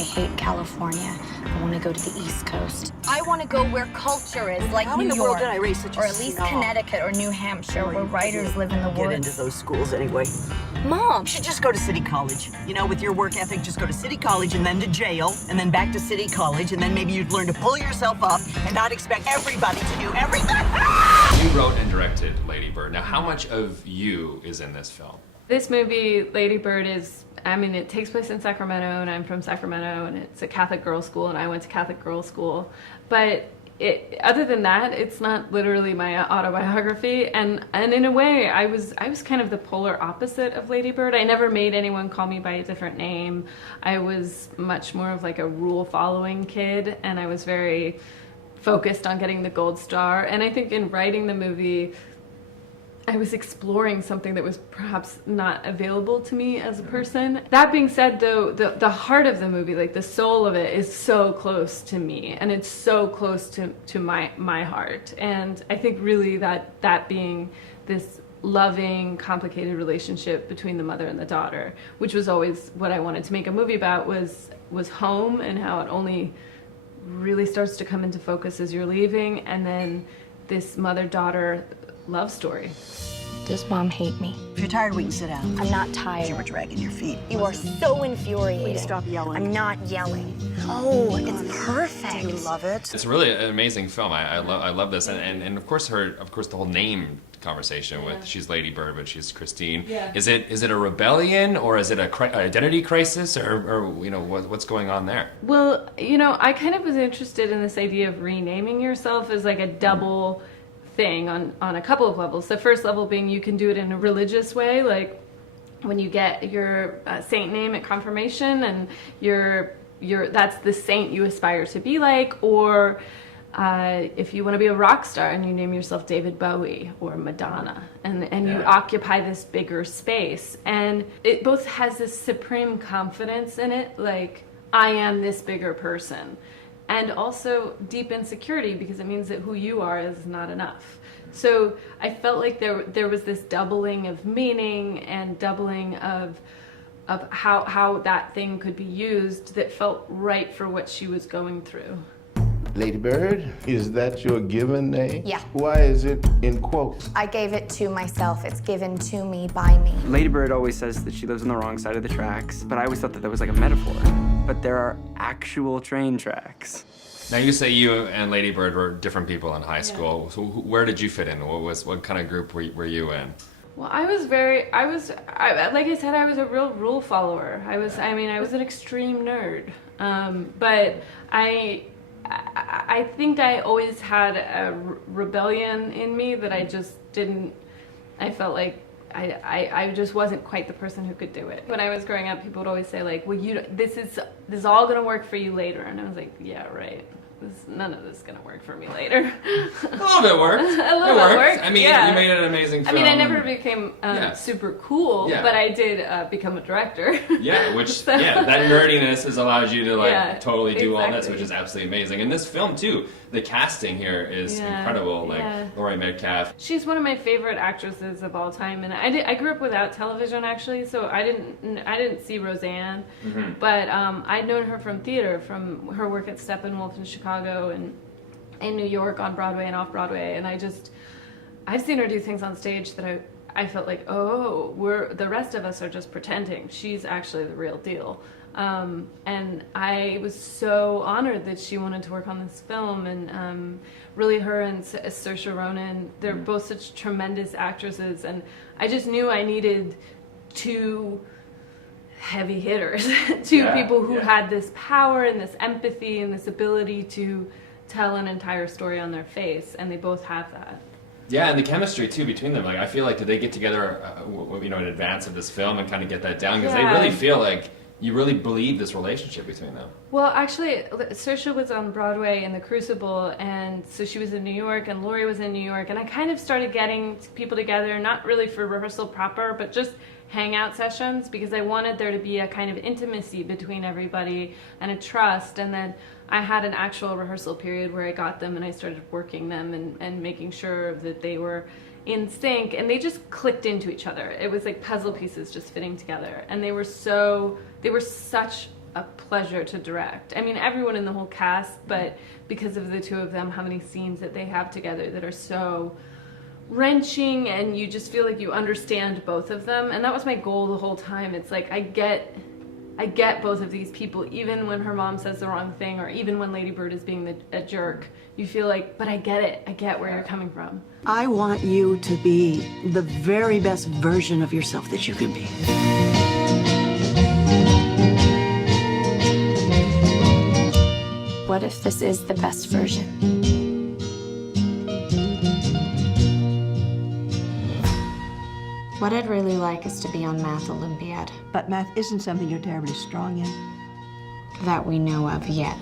I hate California. I want to go to the East Coast. I want to go where culture is, like New York. Did I raise such a or at least snob? Connecticut or New Hampshire, where writers live in the Get woods. into those schools anyway. Mom! You should just go to City College. You know, with your work ethic, just go to City College and then to jail, and then back to City College, and then maybe you'd learn to pull yourself up and not expect everybody to do everything. You wrote and directed Lady Bird. Now, how much of you is in this film? This movie, Lady Bird, is, I mean, it takes place in Sacramento, and I'm from Sacramento, and it's a Catholic girls' school, and I went to Catholic girls' school. But other than that, it's not literally my autobiography. And in a way, I was kind of the polar opposite of Lady Bird. I never made anyone call me by a different name. I was much more of like a rule-following kid, and I was very focused on getting the gold star. And I think in writing the movie, I was exploring something that was perhaps not available to me as a person. That being said, though, the heart of the movie, like the soul of it, is so close to me, and it's so close to my heart. And I think really that being this loving, complicated relationship between the mother and the daughter, which was always what I wanted to make a movie about, was home, and how it only really starts to come into focus as you're leaving, and then this mother-daughter love story. Does Mom hate me? If you're tired, we can sit down. I'm not You tired. were dragging your feet. You are so infuriating. Please stop yelling. I'm not yelling. Oh, it's perfect. Do you love it? It's really an amazing film. I love this, and of course the whole name conversation with she's Lady Bird but she's Christine. Yeah. Is it a rebellion, or is it a identity crisis, or you know what's going on there? Well, you know, I kind of was interested in this idea of renaming yourself as like a double thing on a couple of levels. The first level being you can do it in a religious way, like when you get your saint name at confirmation, and that's the saint you aspire to be like, or if you want to be a rock star and you name yourself David Bowie or Madonna, and you occupy this bigger space, and it both has this supreme confidence in it, like I am this bigger person, and also deep insecurity, because it means that who you are is not enough. So I felt like there was this doubling of meaning and doubling of how that thing could be used that felt right for what she was going through. Lady Bird, is that your given name? Yeah. Why is it in quotes? I gave it to myself. It's given to me by me. Lady Bird always says that she lives on the wrong side of the tracks, but I always thought that was like a metaphor. But there are actual train tracks. Now you say you and Lady Bird were different people in high school. So where did you fit in? What kind of group were you in? Well, like I said, I was a real rule follower. I was an extreme nerd. But I think I always had a rebellion in me that I just didn't, I felt like I just wasn't quite the person who could do it. When I was growing up, people would always say like, well, this is all gonna work for you later. And I was like, yeah, right. None of this is gonna work for me later. A little bit worked. A little bit worked. I mean, yeah. You made an amazing film. I mean, I never became super cool, but I did become a director. Yeah, which So- that nerdiness has allowed you to totally do all this, exactly. which is absolutely amazing. And this film too, the casting here is incredible. Like Laurie Metcalf. She's one of my favorite actresses of all time, and I grew up without television actually, so I didn't see Roseanne, but I'd known her from theater, from her work at Steppenwolf in Chicago and in New York on Broadway and off Broadway, and I've seen her do things on stage that I felt like, oh, the rest of us are just pretending. She's actually the real deal. And I was so honored that she wanted to work on this film, and really her and Saoirse Ronan, they're both such tremendous actresses, and I just knew I needed two heavy hitters, two people who had this power and this empathy and this ability to tell an entire story on their face, and they both have that. Yeah, and the chemistry too between them. Like, I feel like, did they get together, in advance of this film and kind of get that down? Because they really feel like you really believe this relationship between them. Well, actually, Saoirse was on Broadway in The Crucible, and so she was in New York, and Laurie was in New York, and I kind of started getting people together, not really for rehearsal proper, but just hangout sessions, because I wanted there to be a kind of intimacy between everybody and a trust. And then I had an actual rehearsal period where I got them and I started working them and making sure that they were in sync, and they just clicked into each other. It was like puzzle pieces just fitting together, and they were such a pleasure to direct. I mean, everyone in the whole cast, but because of the two of them, how many scenes that they have together that are so wrenching, and you just feel like you understand both of them. And that was my goal the whole time. It's like I get both of these people, even when her mom says the wrong thing, or even when Lady Bird is being a jerk. You feel like, but I get it. I get where you're coming from. I want you to be the very best version of yourself that you can be. What if this is the best version? What I'd really like is to be on Math Olympiad. But math isn't something you're terribly strong in. That we know of yet.